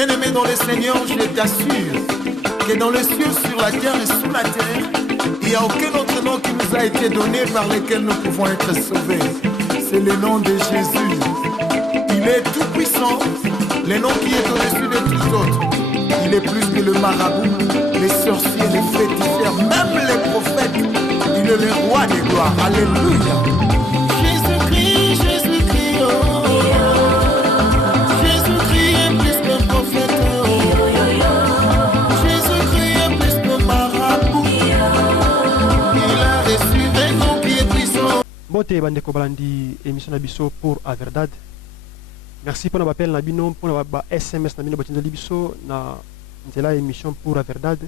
Bien-aimé dans le Seigneur, je t'assure que dans les cieux, sur la terre et sous la terre, il n'y a aucun autre nom qui nous a été donné par lequel nous pouvons être sauvés. C'est le nom de Jésus. Il est tout puissant, le nom qui est au-dessus de tous autres. Il est plus que le marabout, les sorciers, les féticheurs, même les prophètes. Il est le roi des gloires. Alléluia. Jésus-Christ, Jésus-Christ, oh. Jésus-Christ est plus qu'un prophète, oh. Jésus-Christ est plus qu'un marabout. Il a reçu un nom qui est puissant. Bote bandeko balandi émission Nabiso pour la verdade. Merci pour l'appel Nabino, pour la SMS Nabino Batinza Libiso, na nzela émission pour la verdade.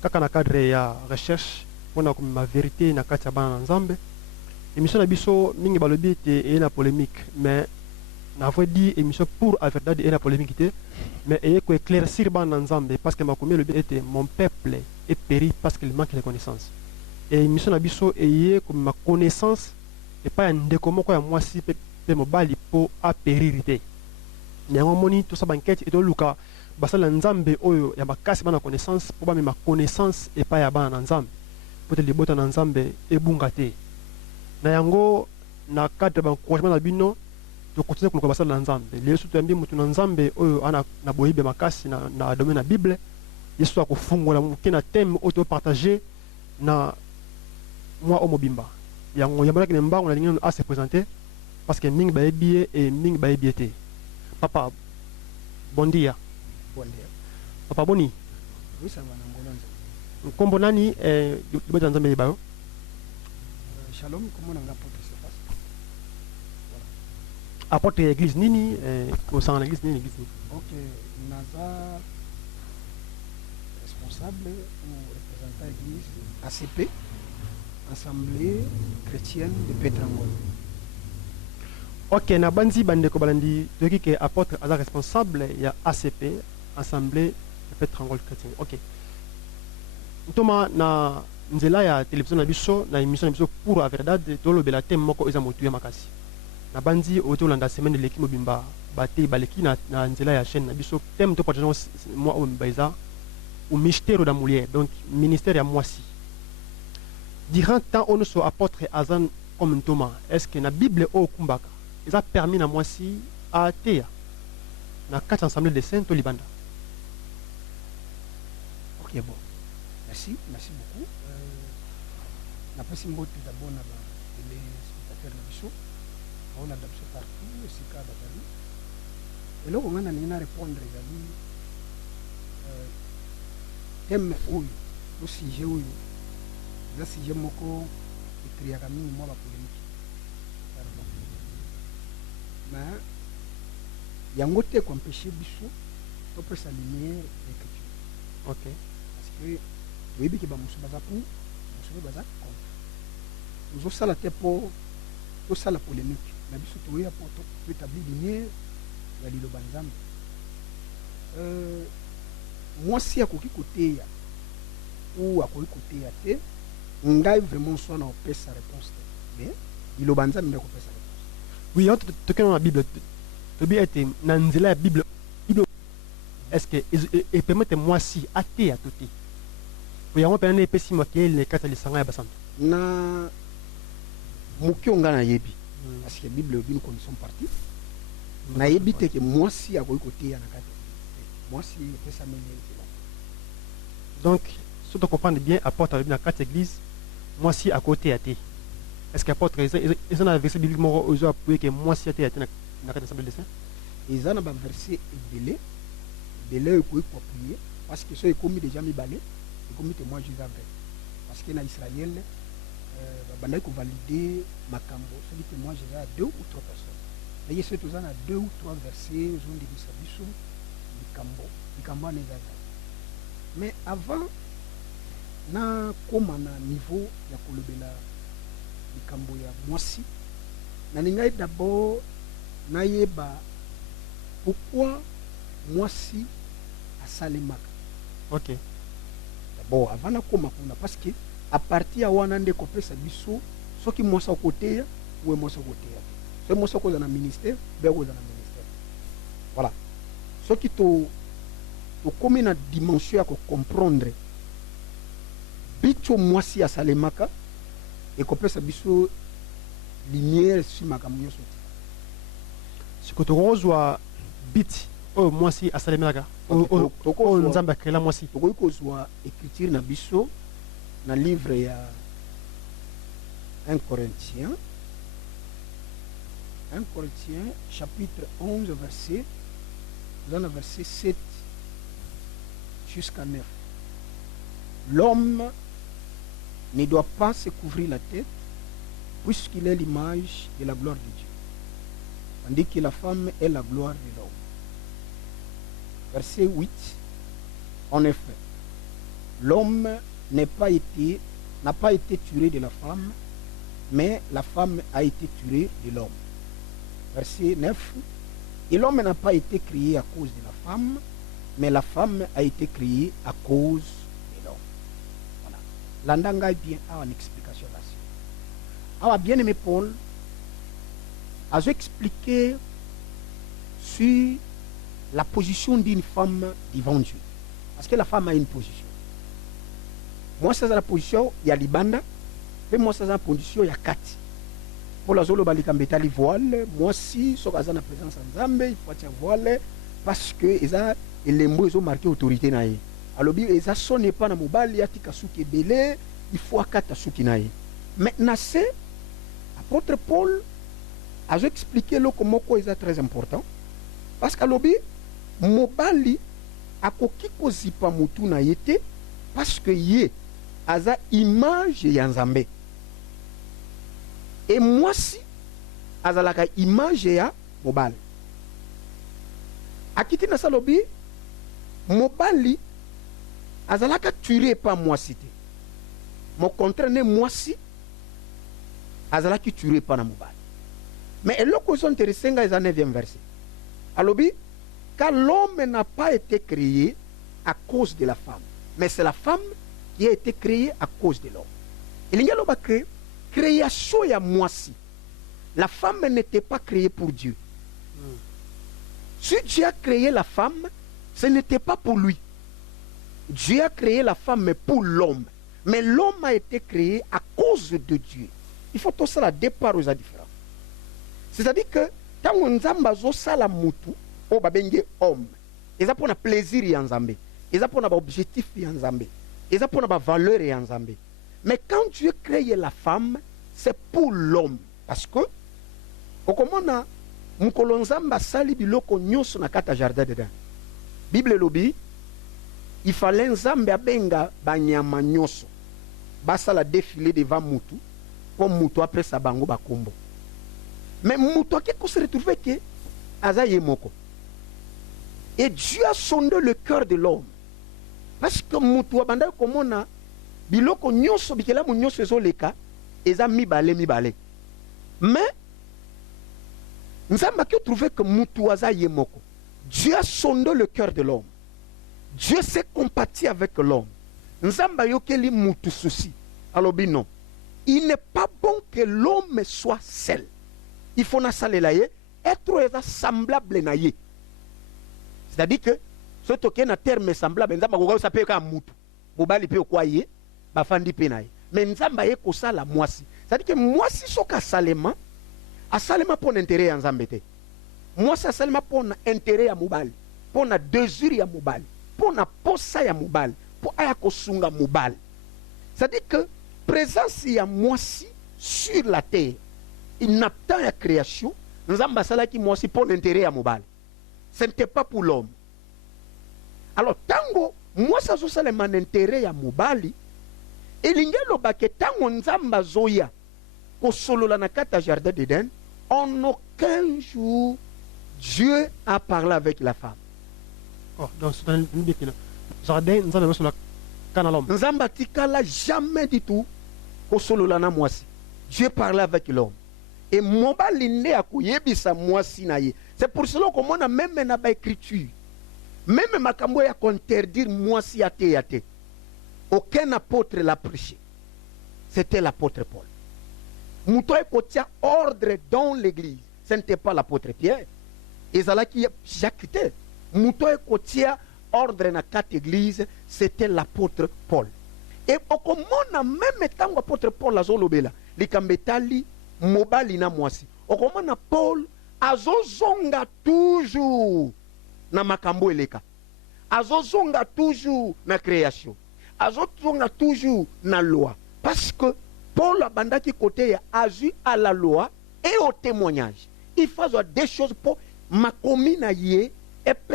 Kaka na cadre ya recherche, pour na ma vérité na kati ya bana nzambe. Émission Nabiso mingi balobi te e na polémique, mais na voix dit émission pour la verdade et la polémique te, mais e ko éclaircir bana nzambe parce que ma commis le était mon peuple est péri parce qu'il manque de connaissances. Et émission Nabiso e comme ma connaissance et pas un décommoko ya moi si pe mobali po a péririté. Nyango moni tout ça banquette et to luka basala nzambe oyo ya bakasi bana connaissance po ba ma connaissance et pas ya bana nzambe. Pour te libota na nzambe e bungate. Na yango na cadre ban encouragement na bino to continuer ko basala nzambe. Yesu to yambi mutu na nzambe oyo ana na boyibe makasi na domaine na Bible. Yesu akofungola mukina thème auto partager na moi o mobimba. Yango yamala ki mbango na lingino a se présenter. Parce que Ming Baébie et Ming Baébiété. Papa, bon dia. Bon dia. Papa Boni. Oui, ça va, Nambolonza. Kombo nani Libote Nzambe Bayo? Shalom, comment on apporte ce passe? Apporte l'église Nini, au sein de l'église Nini. Ok, Naza, responsable ou représentant l'église ACP, Assemblée chrétienne de Pétrangol. Ok, na bandi bandeko balandi toki ke apôtre aza responsable ya ACP, Assemblée Pétrangol chrétien. Ok. Ntoma na nzela ya télévision na biso na émission na biso pour la verdade tolobela thème moko eza motu ya makasi. Na bandi otolanda semaine de l'équipe mobimba bate baleki na nzela ya chaîne na biso thème to partageons moi au mbaiza au mystère da mulier donc ministère ya mwasi. Durant temps on so apôtre azan comme Ntoma, est-ce que na Bible o kumbaka ils ont permis à moi si à terre na quatre assemblées de saints au Libanda. Ok, bon. Merci beaucoup. La personne qui d'abord les spectateurs de Bichot, on a d'abord partout, c'est cas d'Abali. Et là, on a répondre à lui. Thème où, au sujet où, le sujet moko, écrit à Camille, moi la polémique. Mais yango te ko empêcher biso to peut s'aligner l'écriture. OK. Parce que oui bi ke ba musu baza pour musu baza contre. Nous ça la te pour to ça la polémique. Na biso to ya pour to établir ligne ya lilo banzam. Moi si akoki côté ya ou akoki côté ya te ngai vraiment soit na opé sa réponse. Mais lilo banzam ndeko pesa. Oui, on te dans la Bible. La Bible était dans la Bible. Est-ce que et permettez-moi si athée à tout. Oui, on peut aller pessi moi qui les quatre les sanga ya basanto. Na mukionga na yebi. Parce que la Bible une condition partie. Na yebi te que moi si à côté ya na kate. Moi si pesa mener. Donc, si tu comprends bien, apporte dans quatre églises, moi si à côté à thé. Est-ce qu'apôtre ils ont un verset biblique aux appuyés que moi si athée à thé na kate assemblée de saints? Ils ont un verset belé pour appuyer parce que ceux qui commis déjà mis balé, ils commis moi Jésus vrai. Parce que dans Israël banda ko valider makambo, celui que moi Jésus à 2 ou 3 personnes. Et il se tous en a 2 ou 3 versets, ils ont dit ça biso makambo n'est pas. Mais avant na koma na niveau ya kolobela makambo ya mwasi na ningai d'abord na yeba pourquoi mwasi asalemaka. OK. D'abord avant na koma kuna parce que à partir ya wana nde kopesa biso soki mwasi akoteya ou mwasi akoteya. So mwasi akoza na ministère, be akoza na ministère. Voilà. Soki to tokomi na dimension ya comprendre bicho mwasi asalemaka ekopesa biso lumière sur makambo nyonso siko tokozwa biti oyo mwasi asalemaka oyo nzambe akreela mwasi tokoki kozwa écriture na biso na livre ya 1 Corinthiens chapitre 11 verset verset 7 jusqu'à 9. L'homme ne doit pas se couvrir la tête puisqu'il est l'image de la gloire de Dieu, tandis que la femme est la gloire de l'homme. Verset 8. En effet, l'homme n'a pas été tiré de la femme, mais la femme a été tirée de l'homme. Verset 9. Et l'homme n'a pas été créé à cause de la femme, mais la femme a été créée à cause de l'homme. Voilà. L'andanga est bien à une explication là-dessus. Alors, bien aimé Paul a expliqué sur la position d'une femme devant Dieu. Parce que la femme a une position. Moi, c'est la position, il y a l'ibanda, mais moi, c'est la position, il y a kati. Pour la zolo balikambeta li voile, moi si so kaza na présence en Zambé, il faut tirer voile parce que eza elembo ezo marqué autorité na ye. Alobi eza sonne pas na mobali atika suki belé, il faut akata suki na ye. Maintenant c'est apôtre Paul a expliqué le comment quoi eza très important parce qu'alobi mobali akoki kozipa mutu na yete parce que ye aza image ya Nzambe. Et moi si azalaka image ya mobali akiti na salobi mobali azalaka tué par moi si te mon contraire ne moi si azalaki tué par na mobali mais eloko so intéressant nga eza 9e verset alobi car l'homme n'a pas été créé à cause de la femme mais c'est la femme qui a été créée à cause de l'homme. Il y a l'homme que création ya moisi. La femme n'était pas créée pour Dieu. Si Dieu a créé la femme, ce n'était pas pour lui. Dieu a créé la femme pour l'homme. Mais l'homme a été créé à cause de Dieu. Il faut tout ça la départ aux différents. C'est-à-dire que quand on zamba zo sala mutu, o babenge homme. Et ça pour un plaisir ya Nzambe. Et ça pour un objectif ya Nzambe. Et ça pour une valeur ya Nzambe. Mais quand Dieu crée la femme, c'est pour l'homme. Parce que, au commandant, Mkolonzamba sali biloko nyonso na kata jardin dedans. Bible lobi, il fallait nzambe abenga banyama nyonso. Basala défiler devant mutu, pour mutu après sa bango bakombo. Mais mutu qui se retrouve que azaye moko. Et Dieu a sondé le cœur de l'homme. Parce que mutu abanda komona biloko nyonso bikela mu nyonso ezoleka eza mibale. Mais nzamba qui trouvé que mutu azaye moko. Dieu a sondé le cœur de l'homme. Dieu s'est compati avec l'homme. Nzamba yokeli mutu souci. Alors non. Il n'est pas bon que l'homme soit seul. Il faut na salelaye être semblable na ye. C'est-à-dire que ce token na terme semblable nzamba ko sa pe ka mutu. Mobali pe kwa ye bafandi pe na ye. Mais nzamba ye ko sala mwasi. C'est-à-dire que mwasi soka salema asalema pour intérêt ya nzambe te. Mwasi asalema pour intérêt ya mobali, pour na désir ya mobali, pour na posa ya mobali, pour aya kosunga mobali. C'est-à-dire que présence ya mwasi sur la terre, il n'a pas la création, nzamba salaki mwasi pour l'intérêt ya mobali. Ce n'était pas pour l'homme. Alors tango mwasi azosalema intérêt ya mobali, elingelo bake tango nzamba zoya kosolola na kata jardin d'Éden, en aucun jour Dieu a parlé avec la femme. Oh, donc c'est un jardin, nous allons sur la canalom. Nzamba tikala jamais du tout kosolola na mwasi. Dieu parlait avec l'homme. Et mobali ne akoyebisa mwasi na ye. C'est pour cela qu'on a même na ba écriture. Même makambo ya contredire mwasi ate. Aucun apôtre l'a prêché. C'était l'apôtre Paul. Moutoy kotia ordre dans l'église. Ce n'était pas l'apôtre Pierre. Et ça là qui Jacques. Moutoy kotia ordre na 4 églises, c'était l'apôtre Paul. Et au même temps l'apôtre Paul a zolobela, likambetali mobali na mwasi. Au na Paul azozonga toujours na makambo eleka. Azozonga toujours na création. Azozonga toujours na loi. Parce que Paul abandaki côté a vu à la loi et au témoignage. Il faut des choses pour ma commune et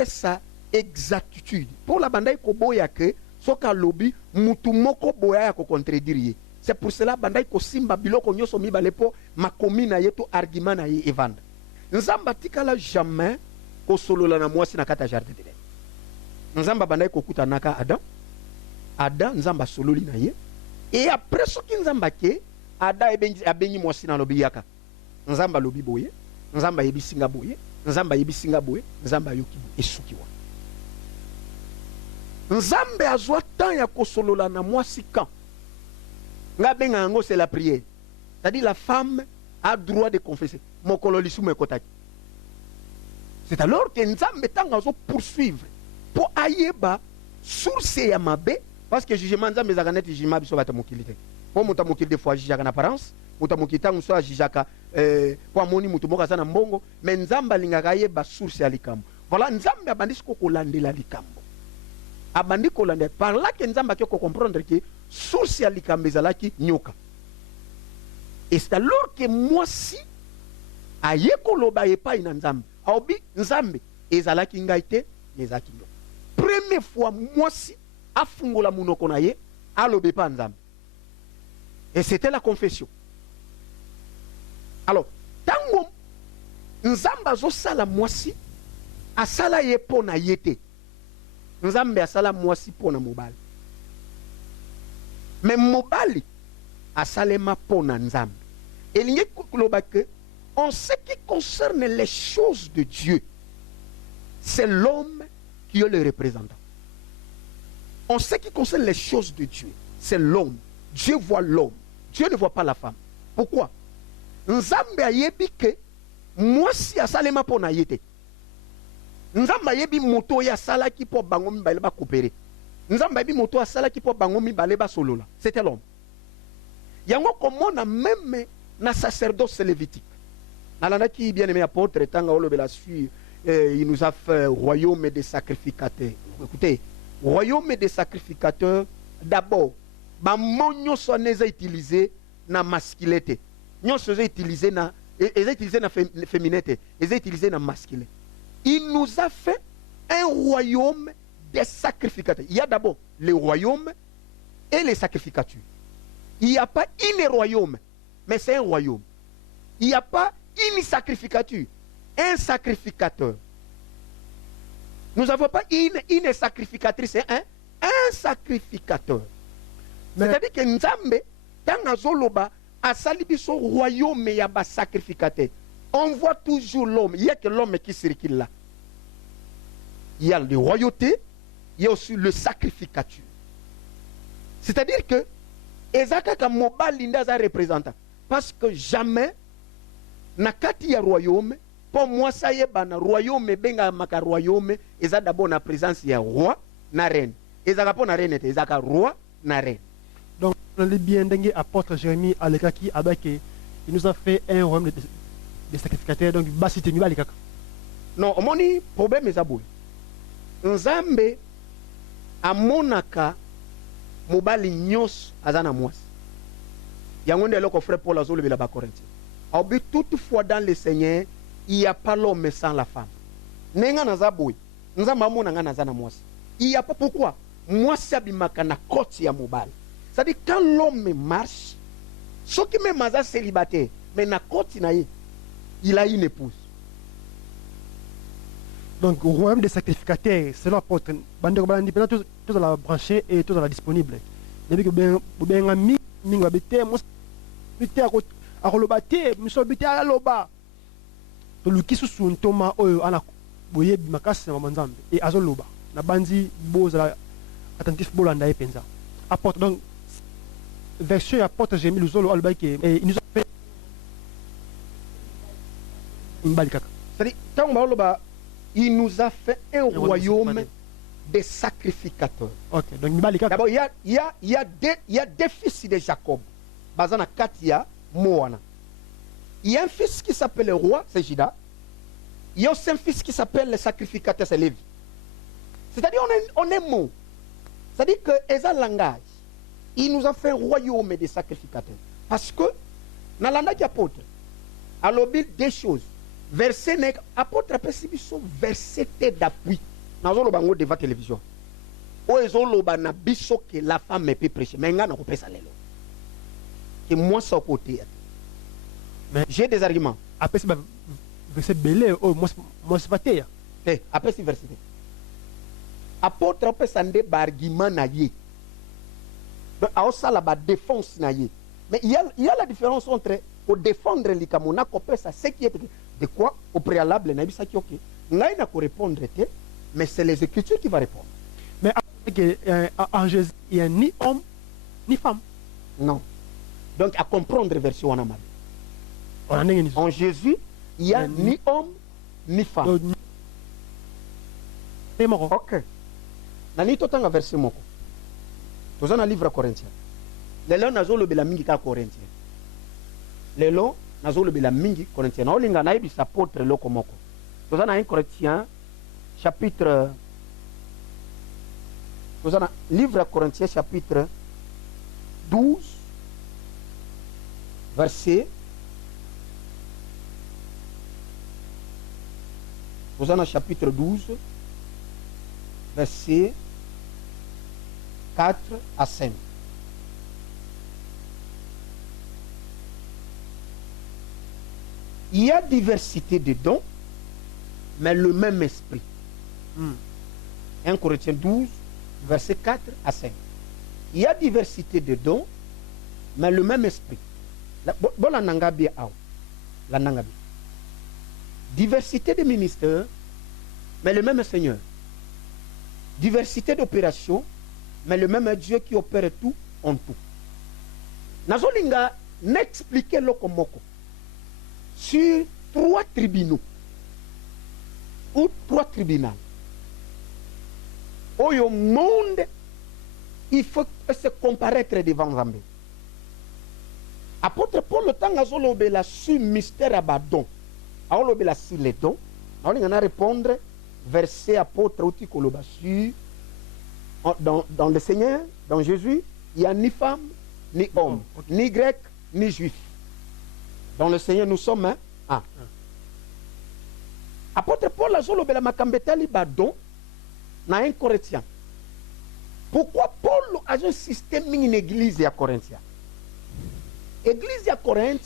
sa exactitude. Pour la banda ko boya que soka lobi mutu moko boya ko contredire. C'est pour cela banda ko simba biloko nyoso mibale po ma commune yetu argument na ye evanda. Nzamba tikala jamais ko solola na mwasi na kata jardin de l'Éden. Nzamba banda ko kuta naka Adam. Adam nzamba sololi na ye. Et après ce qui nzamba ke Adam ebenyi mwasi na lobi yaka. Nzamba lobi boye, nzamba yebi singa boye, nzamba yebi singa boye, nzamba yoki boye esukiwa. Nzambe azwa temps ya kosolola na mwasi quand nga benga yango c'est la prière. C'est-à-dire la femme a droit de confesser. Mokolo lisumu ekotaki. C'est alors que nzambe tanga zo poursuivre pour ayeba source ya mabe parce que jugement nzambe zakanete jugement biso bata mokilite. Pour muta mokili des fois jugaka na apparence, muta mokita nguso jugaka pour amoni mutu moka sana mbongo, mais nzamba lingaka yeba source ya likambo. Voilà nzambe abandisi ko kolandela likambo. Abandi kolande par là que nzamba ke ko comprendre que source ya likambo ezalaki nyoka. Et c'est alors que moi si aye koloba epai na nzambe aobi nzambe ezalaki ngai te ezalaki nyoka. Première fois moi si afungola munoko na ye alobe pa nzambe. Et c'était la confession. Alors tango nzamba zo sala moi si asala ye po na yete. Nzambe asala mwasi pona mobali. Mais mobali asalema pona nzambe. Et l'ingé kuloba que en ce qui concerne les choses de Dieu, c'est l'homme qui est le représentant. En ce qui concerne les choses de Dieu, c'est l'homme. Dieu voit l'homme. Dieu ne voit pas la femme. Pourquoi? Nzambe ayebi que mwasi asalema pona yete. Nzamba yebi moto ya salaki po bango mibale ba coopérer. Nzamba yebi moto ya salaki po bango mibale ba solola. C'était l'homme. Yango komona même na sacerdoce lévitique. Nalana ki bien aimé apôtre tanga olobela sur il nous a fait royaume des sacrificateurs. Écoutez, royaume des sacrificateurs d'abord ba monyo soneza utilisé na masculinité. Nyo soze utilisé na féminité, ils utilisé na masculin. Il nous a fait un royaume des sacrificateurs. Il y a d'abord le royaume et les sacrificatures. Il n'y a pas un royaume, mais c'est un royaume. Il n'y a pas une sacrificature, un sacrificateur. Nous n'avons pas une sacrificatrice, c'est un sacrificateur. C'est-à-dire que Nzambe, dans Azoloba, a salibiso royaume et a sacrificateur. On voit toujours l'homme. Il n'y a que l'homme qui circule là. Il y a la royauté, il y a aussi le sacrificature. C'est-à-dire que Ezaka Kamoba Linda est représentant. Parce que jamais, nakati ya royaume, pour moi ça y est, na royaume, benga maka royaume, Ezaka d'abord na présence ya roi, na reine. Ezaka po na reine, Ezaka roi, na reine. Donc, on a bien dengue apôtre Jérémie à l'écaki avec il nous a fait un royaume des sacrificateurs, donc basi te mibali kaka. Non, omoni problème ezabou. Nzambe amonaka mobali nyos azana mwasi. Yango nde loko frère Paul azolobela ba Corinthiens. Obi toutefois dans le Seigneur, il n'y a pas l'homme sans la femme. Nenga nazabou. Nzambe amona nga nazana mwasi. Il n'y a pas pourquoi mwasi abimaka na koti ya mobali. C'est-à-dire quand l'homme marche, ce qui même maza célibataire, mais na koti na ye, il a une épouse. Donc, au royaume des sacrificateurs, c'est l'apôtre. Tout à la branchée et tout à la disponible. Il y a bien ami, minga bete, bete à rolobate, monsieur bete à loba. To luki sous Thomas oyo ana boye bimakasi na manzambe et azoloba. Na bandi boza attentif bolanda epenza. Apôtre donc version apôtre Jérémie Luzolo albaike et il nous a fait une balikaka. C'est-à-dire tant ba il nous a fait un royaume des sacrificateurs. Ok, donc mibali kaka. D'abord, il y a deux fils de Jacob. Bazana Katia, Moana. Il y a un fils qui s'appelle le roi, c'est Juda. Il y a aussi un fils qui s'appelle le sacrificateur, c'est Lévi. C'est-à-dire, on est mot. C'est-à-dire que Eza langage, il nous a fait un royaume des sacrificateurs. Parce que, dans la langue apôtre, à l'objet des choses, verset n'est apôtre après si son verset d'appui. Dans le bango devant la télévision. Où est le biso que la femme peut prêcher. Mais il y a un peu ça. Et moi, ça au côté. J'ai des arguments. Après, c'est verset belé. Oh, moi, c'est pas terre. Après, c'est verset. Apôtre après ça des arguments naïe. Donc, à ça la défense naïe. Mais il y a la différence entre pour défendre les camona ça c'est qui est de quoi au préalable naïe ça qui ok. Naïe n'a qu'à répondre mais c'est les Écritures qui vont répondre. Mais en Jésus, il n'y a ni homme ni femme. Non. Donc à comprendre version en amade. En Jésus, il n'y a ni homme ni femme. Ok. Nani totanga verset moko. Tozana livre Corinthiens. Lelo nazo lobela mingi ka Corinthiens. Lelo nazo lobela mingi Corinthiens. Na olinga na yebi apôtre loko moko. Tozana 1 Corinthiens chapitre Tozana livre Corinthiens chapitre 12 verset Tozana chapitre 12 verset 4 à 5. Il y a diversité de dons, mais le même esprit. 1 Corinthiens 12, verset 4 à 5. Il y a diversité de dons, mais le même esprit. Bon, la nangabi ao. La nangabi. Diversité de ministères, mais le même Seigneur. Diversité d'opérations, mais le même Dieu qui opère tout en tout. Nazolinga n'expliquer le komoko sur 3 tribunaux ou 3 tribunaux. Au monde, il faut se comparaître devant Zambé. Apôtre Paul, le temps azolobela sur mystère abadon, azolobela sur les dons, on répondre verset apôtre outi koloba sur dans le Seigneur, dans Jésus, il n'y a ni femme, ni homme, ni grec, ni juif. Dans le Seigneur, nous sommes un. Apôtre Paul a zolobela makambetali badon na un Corinthien. Pourquoi Paul a un système in église à Corinthia? Église à Corinthe,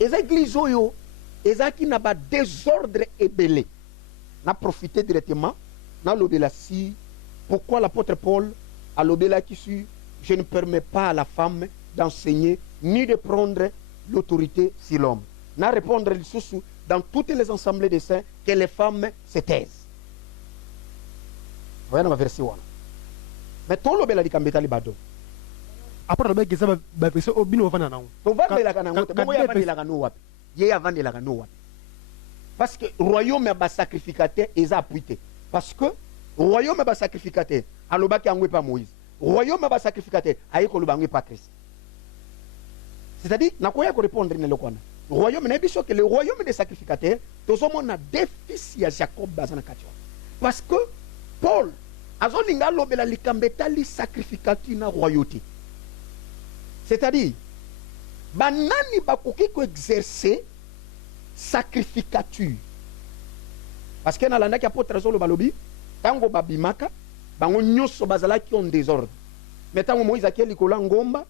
les églises oyo, les qui n'a pas désordre et belé, n'a profité directement, n'a l'obéla si. Pourquoi l'apôtre Paul a l'obéla qui suit? Je ne permets pas à la femme d'enseigner ni de prendre l'autorité sur l'homme. N'a répondre dans toutes les assemblées des saints que les femmes se taisent. Voyez dans ma version. Mais tout l'obéla di kambeta libado. Après le bec, ça va faire au bino vana non. To va bela kana ngote, bomo ya vandi la kanu wapi. Ye ya vandi la kanu wapi. Parce que royaume ba sacrificateur ils appuité. Parce que royaume ba sacrificateur alobaki angwe pas Moïse. Royaume ba sacrificateur ayeko lobangwe pas Christ. C'est-à-dire nakoya ko répondre ne lokwana. Royaume na biso que le royaume des sacrificateurs tozomona des fils ya Jacob bazana katwa. Parce que Paul azolinga lobela likambeta li sacrificateur na royauté. C'est-à-dire, banani bakoki ko exercer sacrificature. Parce que na landa ki apôtre zolo balobi, tango babimaka, bango nyoso bazala ki on désordre. Mais tango Moïse akeli kola ngomba,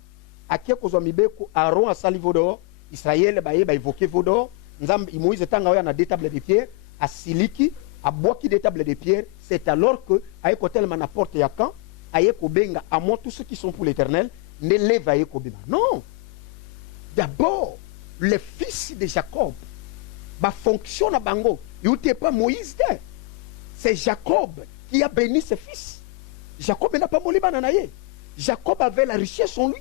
akie kozwa mibeko Aaron asali vodor, Israël ba évoquer vodor, nzambe Moïse tanga oya na deux tables de pierre, asiliki, abwaki des tables de pierre, c'est alors que ayeko tellement na porte ya camp, ayeko benga à moi tous ceux qui sont pour l'Éternel. Ne l'éveillez qu'au bima. Non. D'abord, les fils de Jacob, bah fonctionne à Bango. Il n'était pas Moïse. C'est Jacob qui a béni ses fils. Jacob n'a pas molé bananaye. Jacob avait la richesse en lui.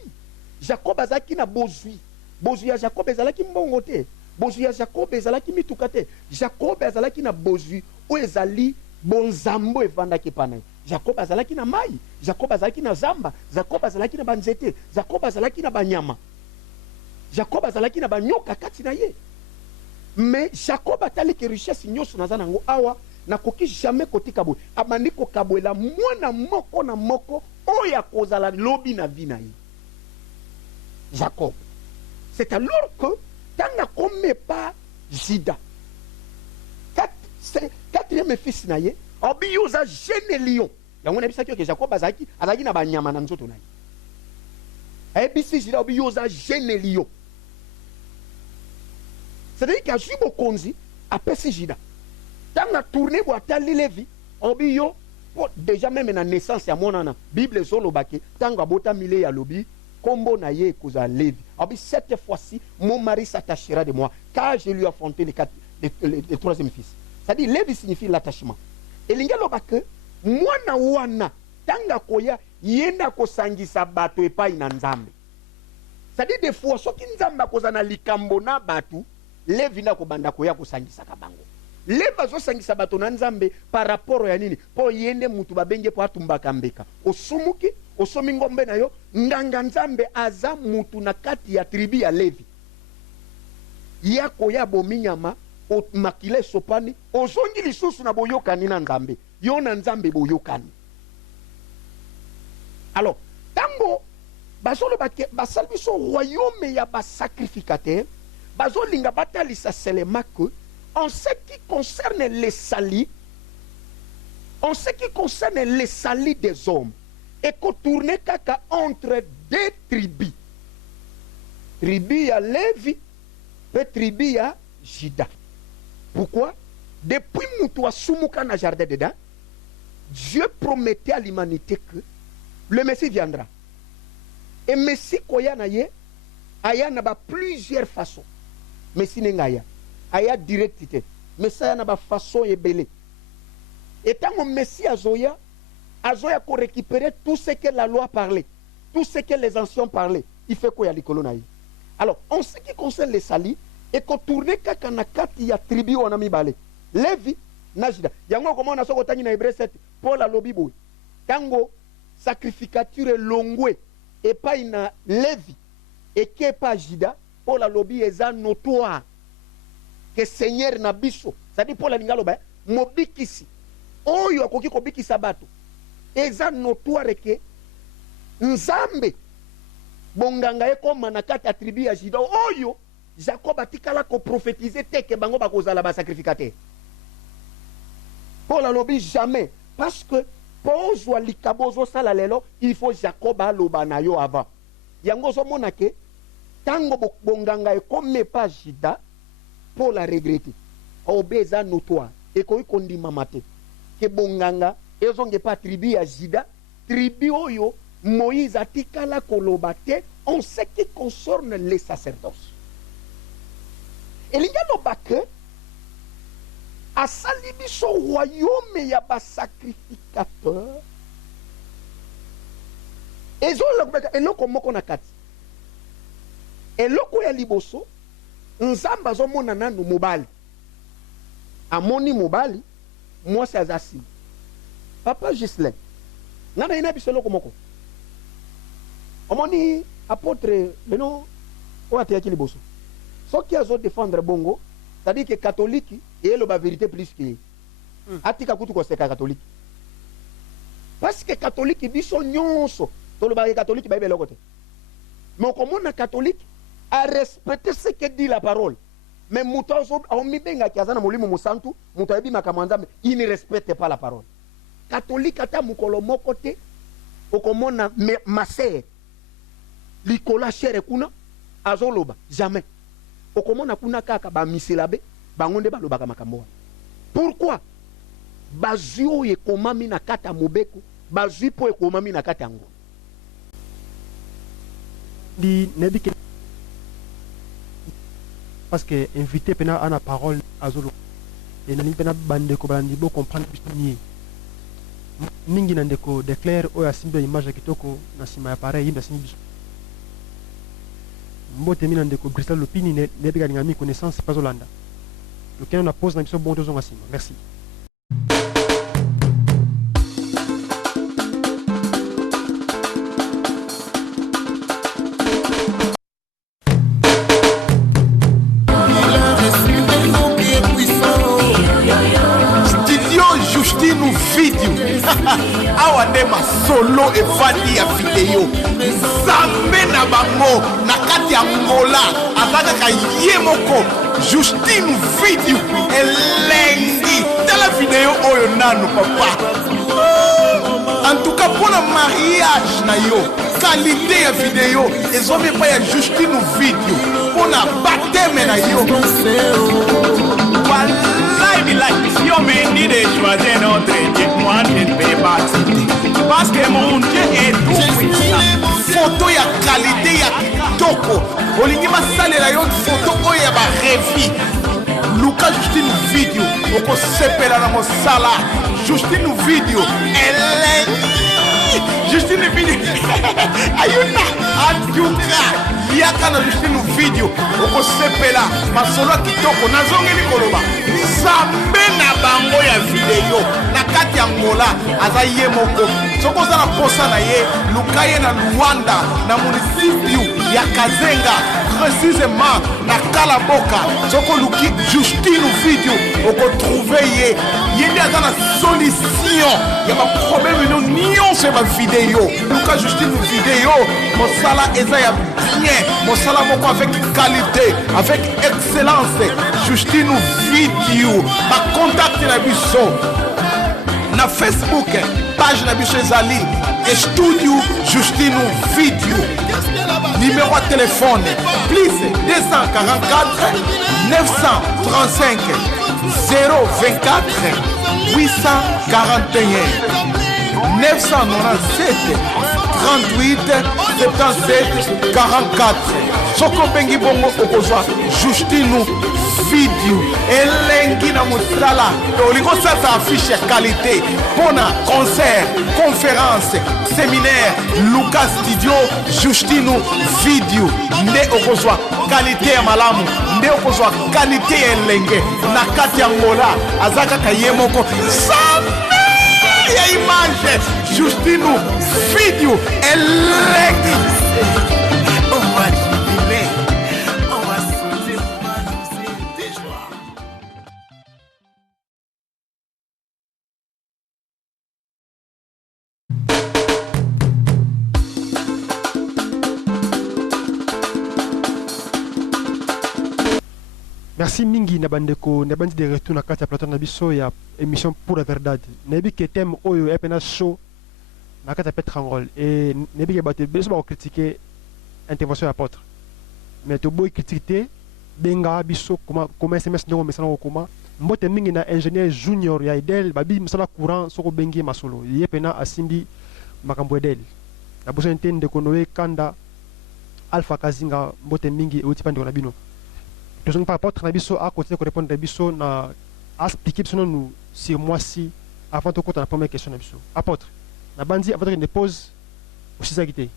Jacob a zaki na bozui. Bozui à Jacob ezala ki mbongote. Bozui à Jacob ezala ki mitukate. Jacob ezala ki na bozui. O ezali bonzambo evanda ki panay. Jacob azalaki na mai, Jacob azalaki na zamba, Jacob azalaki na banzete, Jacob azalaki na banyama, Jacob azalaki na banyoka kati na ye. Mais Jacob atali ke richesse nyonso naza nango awa nakoki jamais kotika boye. Abandi kokabwela mwana moko na moko oyo akozala lobi na vie na ye. Jacob. C'est alors que tanga comme pas Jida. Quatrième fils na ye, obi yoza jeune lion. Yango na bisa que Jacob azaki na banyama na nzoto na ye. Ebisi Jida obi yoza jeune lion. C'est-à-dire qu'il y a eu beaucoup de apesi Jida. Tant a tourné pour atteindre Lévi, obi yo déjà même na naissance ya monana Bible solo bake tant a bota mille ya lobi kombo na ye koza Lévi. Obi cette fois-ci mon mari s'attachera de moi car je lui ai affronté le troisième fils. C'est-à-dire Lévi signifie l'attachement. Et l'ingelo bake mwana wana tanga koya yenda kosangisa bato epai na nzambe. C'est-à-dire des fois soki nzamba kozana likambo na batu Lévi na kobanda koya kosangisa kabango. Lévi azosangisa bato na nzambe par rapport ya nini? Po yende mutu babenge po atumbaka mbeka. Osumuki, osomi ngombe na yo, nganga nzambe aza mutu na kati ya tribi ya Lévi. Yako ya bominyama, o makile sopani, ozongi lisusu na boyokani na nzambe. Yo na nzambe boyokani. Alors, tango, basolo basalbiso royaume ya basacrificateur, bazolinga batalisa seulement que en ce qui concerne les salis, des hommes, et qu'on tourne kaka entre deux tribus. Tribu ya Lévi et tribu ya Jida. Pourquoi? Depuis Moutoua Soumouka na jardin dedans, Dieu promettait à l'humanité que le Messie viendra. Et Messie koya na ye, aya na ba plusieurs façons. Messie nengaya. Aya directité. Messie na ba façon ebele. Et tant que Messie azoya ko récupérer tout ce que la loi parlait, tout ce que les anciens parlaient. Il fait quoi ya likolo na ye. Alors, en ce qui concerne les salis, et qu'on tourne kaka na kati ya tribu wana mibale. Lévi na Jida. Yango comment na soko tani na Hébreu 7 Paul alobi boy. Tango sacrificature longwe et pas na Lévi et que pas Jida, Paul alobi eza notoire que Seigneur na biso. Ça dit Paul alinga loba mobikisi. Oyo akoki kobikisa bato. Eza notoire que Nzambe bonganga ekoma na kati ya tribu ya Jida oyo Jacob atikala ko prophétiser teke bango bakozala ba sacrificateur. Paul alobi jamais parce que pour ozwa likabozo sala lelo il faut Jacob aloba na yo avant. Yango zo monake tango bonganga ekome pa Jida Paul a regretté. Obeza notoire et ko ikondima mate ke bonganga ezonge pa tribu ya Jida tribu oyo Moïse atikala koloba te en ce qui concerne les sacerdoces. Et il y a le bac à salibi son royaume ya ba sacrificateur. Et zo moko na kati. Et loko ya liboso nzamba zo mona nanu mobali. Amoni mobali moi c'est azasi. Papa Gislain. Nana ina biso loko moko. Omoni apôtre le nom o atiyaki liboso. Ce qui a défendre bongo, c'est-à-dire que catholique et la vérité plus que atika kutu ko seka catholique. Parce que catholique biso nyonso, to le ba catholique ba belo côté. Mais comme on a catholique à respecter ce que dit la parole. Mais mutozo au mibenga kiazana molimo musantu, mutayebi makamwanza, il ne respecte pas la parole. Catholique ata mukolo moko te okomona maser likola chere kuna azoloba jamais. Okomona kuna kaka ba misilabe bangonde balobaka makambo. Pourquoi? Bazio ekomami na kata mobeko, bazui po ekomami na kata ngo. Di nebike parce que invité pena ana parole azolo et nani pena bande ko bandi bo comprendre bisni mingi na ndeko declare o ya simba image kitoko na sima ya pareil yimba simi biso mbote mina ndeko Cristal Lopini ne bega ngami connaissance pas Olanda donc on a pose na biso bon tozo ngasima merci. oyo evandi ya video nzambe na bango na kati ya ngola aza kaka ye moko Justine video elengi tala video oyo nano papa. En tout cas pour le mariage na yo qualité ya video ezomi pa ya Justine video pour na baptême na yo. Si on me dit de choisir notre Dieu, moi je ne peux pas accepter. Parce que mon Dieu est tout puissant. Photo ya qualité ya kitoko. Olingi masalela yo photo oyo ya ba refi. Luka Justine video oko sepela na mosala. Justine video Justine video ayuna antuka yaka na Justine video oko sepela masolo kitoko nazongeli koloba nzambe na bango ya video na kati ya ngola aza ye moko soko za na posa na ye luka ye na Luanda na municipio ya Kazenga précisément na Kalaboka soko luki Justine video oko trouver ye ndi aza na solution ya ba problème no nyonso ba video luka Justine video mosala eza ya bien mosala moko avec qualité avec excellence Justine video ba contact na biso na Facebook page na biso ezali studio Justine video numéro de téléphone plus 244 935 024 841 997 38 77 44. Soko bengi bongo okozwa Justine video elengi na mosala olingo sasa affiche ya qualité pona concert conférence séminaire Lucas Studio Justine video nde okozwa qualité ya malamu nde okozwa qualité ya elenge na kati ya ngola azaka kaye moko ya image Justine video elengi. On va jubiler, on va sauter, on va nous des joies. Merci mingi na bandeko na bandi de retour na kati ya plateau na biso ya émission pour la verdade. Nebi ke thème oyo epena show na kati ya Petrangol et nebi ke bato beso ba critiquer intervention ya apôtre. Mais to boy critiquer benga biso comment SMS ndongo mesana ko mbote mingi na ingénieur junior ya Idel babi misala courant soko bengi masolo. Yepena asimbi makambo Idel. La boso entende ko noé kanda Alpha Kazinga mbote mingi utipande na bino. Nous sommes pas apôtre na biso à côté de répondre à biso na expliquer biso nous sur moi-ci avant de compter la première question na biso. Apôtre, na bandi avant de pose aussi ça guité.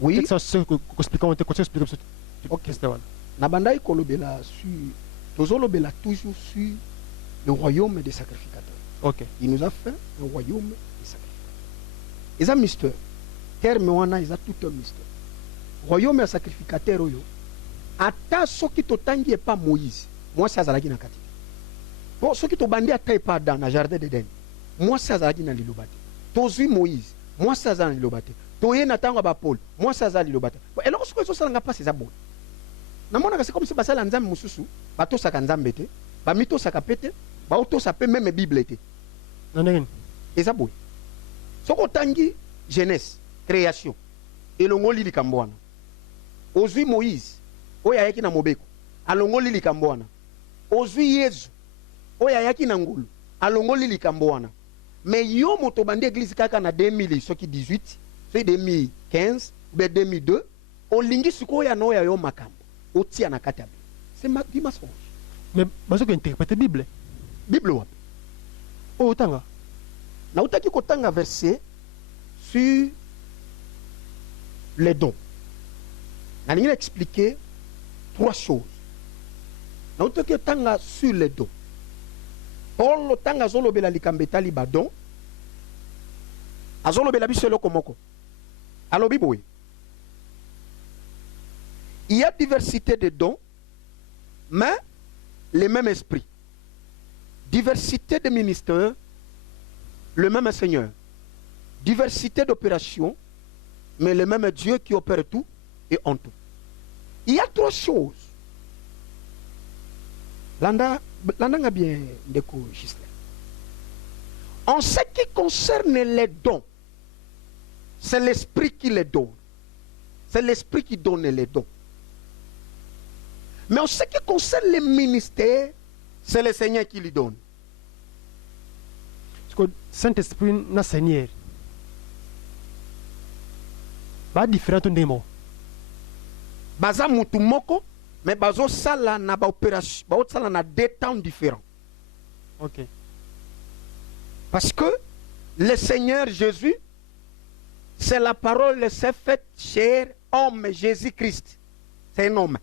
Oui. C'est ça que expliquons on te conseille expliquer biso. OK. Na bandai kolobela sur tozolobela toujours sur le royaume des sacrificateurs. OK. Il nous a fait un royaume des sacrificateurs. Ils ont mystère. Terme wana ils ont tout un mystère. Royaume des sacrificateurs oyo ata soki totangi pas Moïse moi ça azalaki na kati bon soki tobandi ata pas dans le jardin d'Éden moi ça azalaki na liloba te tozwi Moïse moi ça azalaki na liloba te toye na tango ba Paul moi ça azalaki liloba te eloko soki ezosalanga mpasi eza boye namonaka c'est comme si basala nzambe mosusu batosaka nzambe te bamitosaka pe te baotosa pe meme bible te naneni eza boye soki otangi Genèse création elongoli likambo wana ozwi Moïse oyo ayaki na mobeko alongoli likambo wana ozwi Yesu oyo ayaki na ngulu alongoli likambo wana mais yo moto bandi église kaka na 2000 soki 18 soki 2015 be 2002 olingi sikoyo na oyo yo makambo otia na kati ya c'est du mensonge. Mais bazo ko interpréter Bible wapi o tanga na utaki kotanga verset sur les dons na ningi expliquer trois choses. Nous avons sur les dons. Paul tanga zolo bela likambeta li badon. Azolo bela biselo komoko. Alors biboui. Il y a diversité de dons, mais le même esprit. Diversité de ministères, le même Seigneur. Diversité d'opérations, mais le même Dieu qui opère tout et en tout. Il y a 3 choses. Landa nga bien ndeko Gisèle. En ce qui concerne les dons, c'est l'esprit qui les donne. C'est l'esprit qui donne les dons. Mais en ce qui concerne les ministères, c'est le Seigneur qui les donne. Parce que Saint-Esprit na Seigneur. Ba différent ndemo. Baza mutu moko, mais bazo sala na ba opération, ba sala na 2 temps différents. OK. Parce que le Seigneur Jésus, c'est la parole, s'est faite chair, homme, Jésus-Christ. C'est un homme.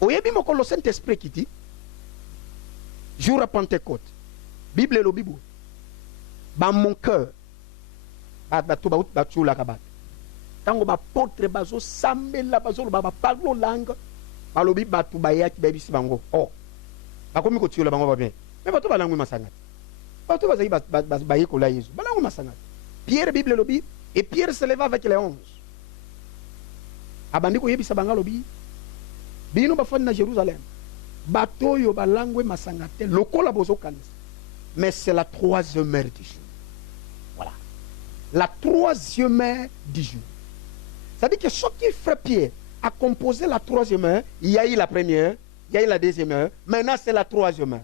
Oyebi moko le Saint-Esprit qui dit, jour à Pentecôte, Bible le Bible, dans mon cœur, batu la kabat. Tango ba porte bazo sambela bazo ba parlo langue, balobi batu bayaki babisi bango. Oh. Bakomi ko tiola bango ba bien. Mais batu balangu masangati. Batu bazayi bayi ko la Yesu. Balangu masangati. Pierre Bible lobi et Pierre se leva avec les 11. Abandi ko yebisa banga lobi. Bino bafani na Jérusalem. Bato yo balangwe masangate lokola bozo kanisa. Mais c'est la 3e heure du jour. Voilà. La 3e heure du jour. C'est-à-dire que ce qui frère Pierre a composé la 3e heure, il y a eu la première, il y a eu la 2e heure, maintenant c'est la 3e heure.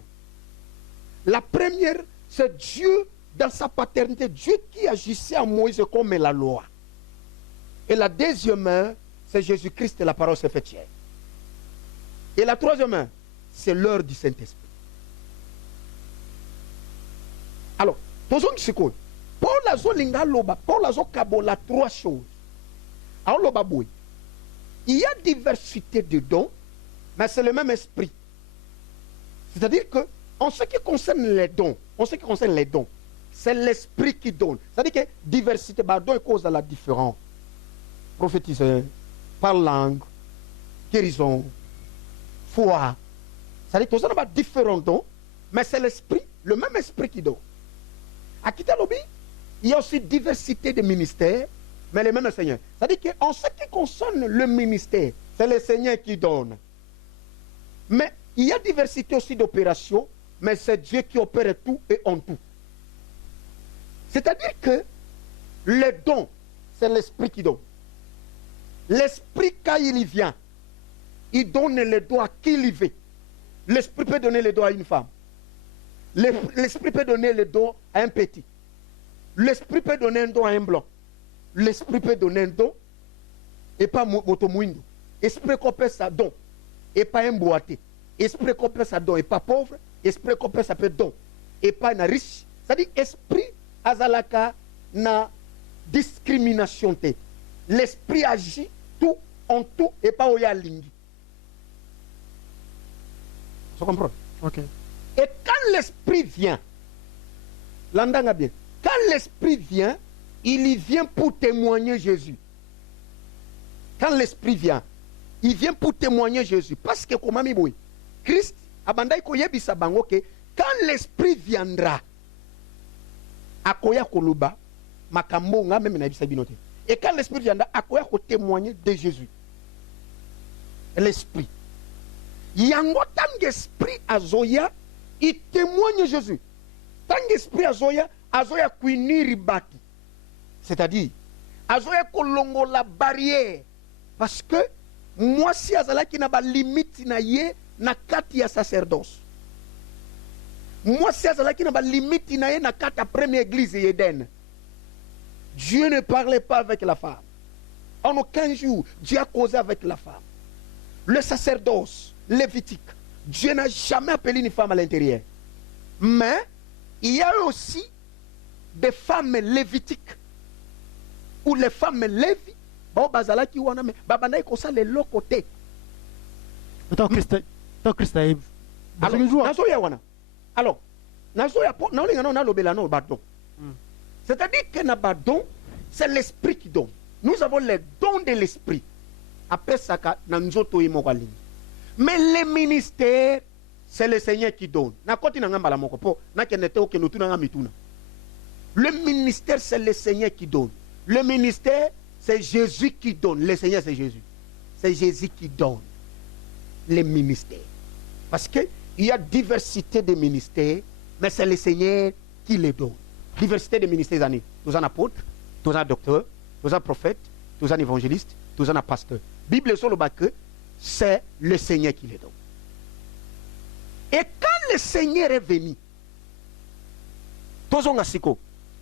La première, c'est Dieu dans sa paternité, Dieu qui agissait en Moïse comme la loi. Et la 2e heure, c'est Jésus-Christ et la parole s'est faite chair. Et la 3e heure, c'est l'heure du Saint-Esprit. Alors, posons une seconde. Paul a zolinga loba, Paul a zokabola 3 choses. Alors, loba boy. Il y a diversité de dons, mais c'est le même esprit. C'est-à-dire que, en ce qui concerne les dons, c'est l'esprit qui donne. C'est-à-dire que diversité, don est cause de la différence. Prophétiser, par langue, guérison, foi. C'est-à-dire que nous avons différents dons, mais c'est l'esprit, le même esprit qui donne. À Kitalobi, il y a aussi diversité de ministères, mais le même Seigneur. C'est-à-dire qu'en ce qui concerne le ministère, c'est le Seigneur qui donne. Mais il y a diversité aussi d'opérations, mais c'est Dieu qui opère tout et en tout. C'est-à-dire que le don, c'est l'esprit qui donne. L'esprit, quand il y vient, il donne le don à qui il veut. L'esprit peut donner le don à une femme. L'esprit peut donner le don à un petit. L'esprit peut donner un don à un blanc. L'esprit peut donner un don et pas motomouindo. Esprit qu'on peut sa don et pas un boité. Esprit qu'on peut sa don et pas pauvre. Esprit qu'on peut sa don et pas un riche. C'est-à-dire esprit azalaka na discrimination. L'esprit agit tout en tout et pas au yalingi. Vous comprenez? OK. Et quand l'esprit vient, l'endanga bien, quand l'esprit vient, il y vient pour témoigner Jésus. Quand l'esprit vient, il vient pour témoigner Jésus. Parce que comme ami Christ, abandai koyebisa bango ke, quand l'esprit viendra, akoya koluba, makambo nga même na bisa binote. Et quand l'esprit viendra, akoya ko témoigner de Jésus. L'esprit. Yango tant esprit azoya, il témoigne Jésus. Tant esprit azoya, azoya kuiniri batu. C'est-à-dire, azoya kolongo la barrière. Parce que, moi si azala ki na ba limite na ye, na kati ya sacerdoce. Moi si azala ki na ba limite na ye, na kati ya première église Eden. Dieu ne parlait pas avec la femme. En aucun jour, Dieu a causé avec la femme. Le sacerdoce lévitique, Dieu n'a jamais appelé une femme à l'intérieur. Mais il y a aussi des femmes lévitiques où les femmes lévites, bon bazala qui wana mais babana ko ça les l'autre côté. Tant Christ est. Alors, c'est-à-dire que na badon, c'est l'esprit qui donne. Nous avons les dons de l'esprit. Après ça, mais les ministères, c'est le Seigneur qui donne. Na koti na ngamba la moko po, na kenete o kenutu na ngamituna. Le ministère, c'est le Seigneur qui donne. Le ministère, c'est Jésus qui donne. Le Seigneur, c'est Jésus. C'est Jésus qui donne les ministères. Parce qu'il y a diversité de ministères, mais c'est le Seigneur qui les donne. Diversité de ministères, nous avons apôtres, nous avons docteurs, nous avons prophètes, nous avons évangélistes, nous avons pasteurs. Bible sur le bas que c'est le Seigneur qui les donne. Et quand le Seigneur est venu,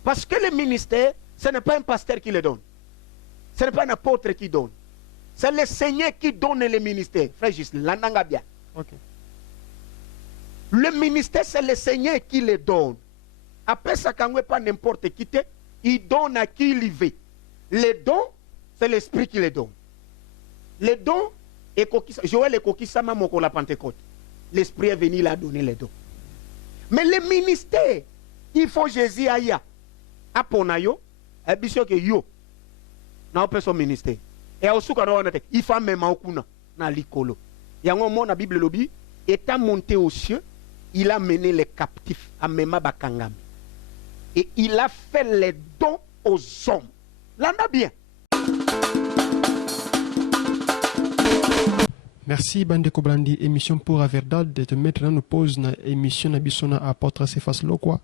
parce que le ministère, ce n'est pas un pasteur qui le donne. Ce n'est pas un apôtre qui donne. C'est le Seigneur qui donne le ministère. Frère Juste, l'ananga bien. Okay. Le ministère, c'est le Seigneur qui le donne. Après ça, quand on n'est pas n'importe qui, il donne à qui il veut. Les dons, c'est l'Esprit qui les donne. Les dons, Joël et Kokisama Moko la Pentecôte. L'Esprit est venu, il a donné les dons. Mais le ministère, il faut Jésus aille. Aponayo, et bien que yo, n'a pas son ministère. Et au souk il faut même aukuna na likolo. Il y a un moment dans la Bible lobby, étant monté aux cieux, il a mené les captifs à Mema Bakangam. Et il a fait les dons aux hommes. Là, on a bien. Merci Bandeko Blandi, émission pour la verdade de te mettre dans nos pauses na émission na bisona apôtre Cephas Lokwa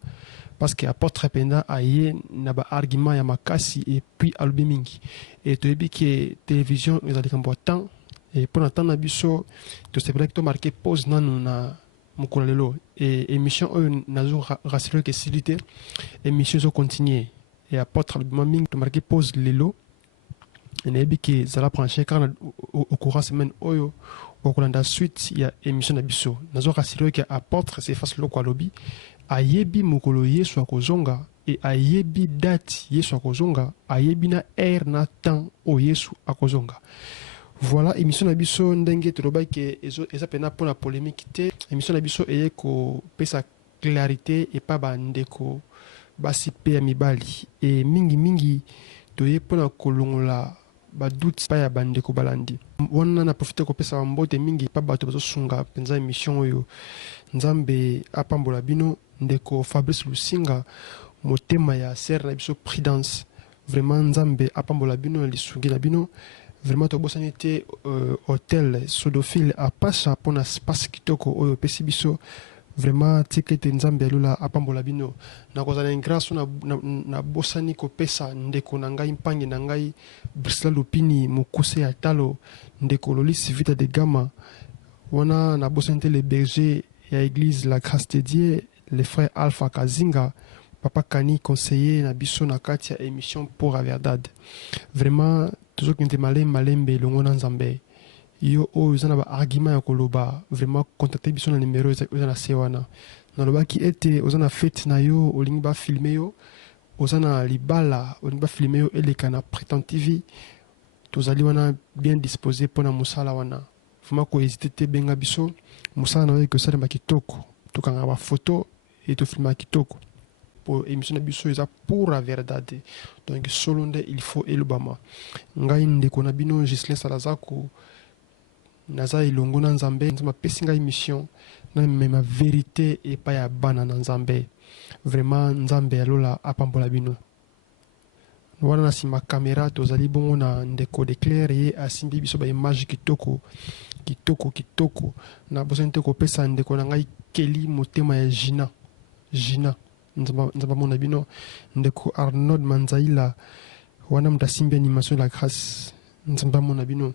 parce que apôtre Penda aye na ba argument ya makasi et puis albi mingi et to ebi que télévision ezali kambo temps et pour entendre na biso to c'est vrai que to marqué pause nanu na mukula lelo et émission nazo rassurer que silité émission zo continuer et apôtre albi mingi to marqué pause lelo et nebi que ça la brancher car au courant semaine oyo au courant de la suite il y a émission na biso nazo rassurer que apôtre Cephas Lokwa lobi ayebi mokolo yesu akozonga et ayebi date yesu akozonga ayebi na air na temps o yesu akozonga. Voilà émission na biso ndenge toloba ke eza pena pour la polémique te émission na biso eye ko pesa clarité et pas bandeko basi pe ya mibali et mingi toye pona kolongola ba doute pa ya bandeko balandi wana na profiter ko pesa mbote mingi pa bato bazo sunga penza émission oyo nzambe apambola bino ndeko Fabrice Lusinga motema ya ser na biso prudence vraiment nzambe apambola bino lisungi na bino vraiment to bosani te hôtel Sodophile a pasha pona space kitoko oyo pesi biso vraiment tikete nzambe alula apambola bino na kozala grâce na bosani ko pesa ndeko na ngai mpangi na ngai Brisla Lupini mokuse ya talo ndeko Lolis Vita de Gama wana na bosani te le berger ya église la grâce de Dieu le frère Alpha Kazinga papa Kani conseiller na biso na kati ya émission pour la verdade vraiment toujours que malembe longo na nzambe yo o zana ba argument ya koloba vraiment contacter biso na numéro na sewana na loba ki ete ozana fête na yo olingi ba filmer yo ozana libala olingi ba filmer yo eleka na Prétend TV tozali wana bien disposé pona musala wana vraiment ko hésiter te benga biso musala na yo que ça de makitoko to kanga ba photo et to filmer kitoko pour émission na biso eza pour la verdade donc solonde il faut elobama ngai ndeko na bino Gislin Salazako naza ilongo na nzambe nzama pesi ngai mission na ma vérité et pas ya bana na nzambe vraiment nzambe alola apambola bino wana na sima caméra tozali bongo na ndeko de clair ye asimbi biso ba image kitoko na bosante ko pesa ndeko na ngai Kelly motema ya Gina nzamba mona bino ndeko Arnold Manzaila wana mtasimbi animation la grâce nzamba mona bino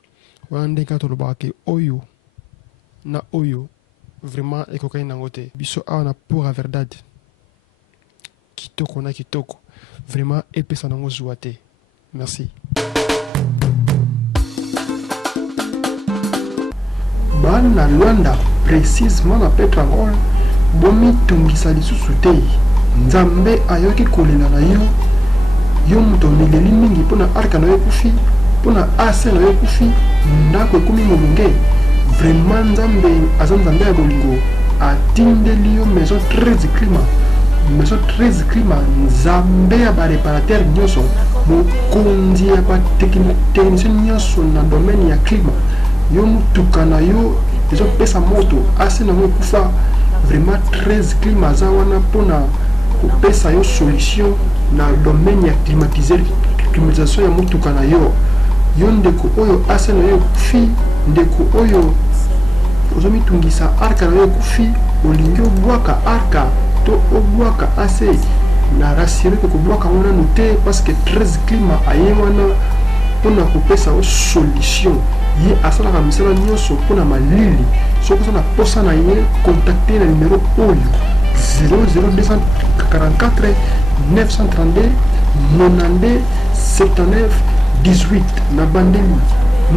wana ndeka toloba ke oyo na oyo vraiment ekokai nango te biso awa na pour la verdade kitoko vraiment epesa nango zuwa te merci bana Luanda précisément na Petrangol bomi tungisa lisusu te nzambe ayoki kolela na yo muto mileli mingi pona arka na yo kufi pona ase na yo kufi ndako ekumi molunge vraiment nzambe aza nzambe ya bolingo atindeli yo maison 13 climat nzambe ya baréparateur nyonso mokonzi ya bateknicien nyonso na domaine ya climat yo mutuka na yo ezopesa moto ase na yo kufa vraiment 13 climat aza wana mpona kopesa yo solution na domaine ya climatisation ya mutuka na yo ndeko oyo ase na yo kufi ndeko oyo ozomitungisa arka na yo kufi olingi obwaka arka to obwaka ase na rassuré que kobwaka wana no te parce que 13 climat aye wana mpona kopesa o solution ye asalaka misala nyonso mpona malili soki oza na posa na ye contacte na numero oyo 00244 932 92 79 18 na bandeli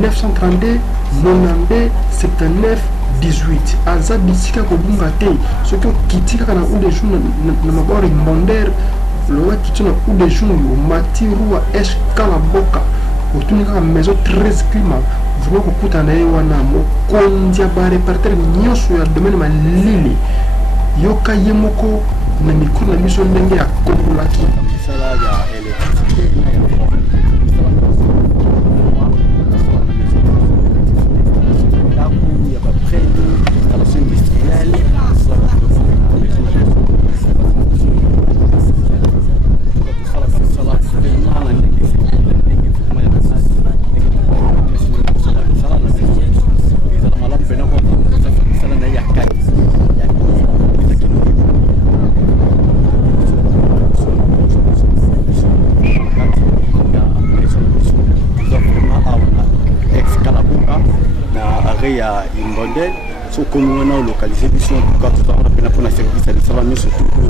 932 92 79 18 aza bisika kobunga te soki okiti kaka na ou de jour na mabord mondaire loka kiti na ou de jour omati rua eskala boka otuni kaka maison 13 climat vraiment kokuta na ye wana mokonzi ya barepartere nyonso ya domaine malili yoka ye moko na mikro na biso ndenge ya kombolaki misala ya électricité na ya ya baprès d'installation industrielle ya imbondel so comme on a localisé biso pour quand on a pour service à l'islam surtout pour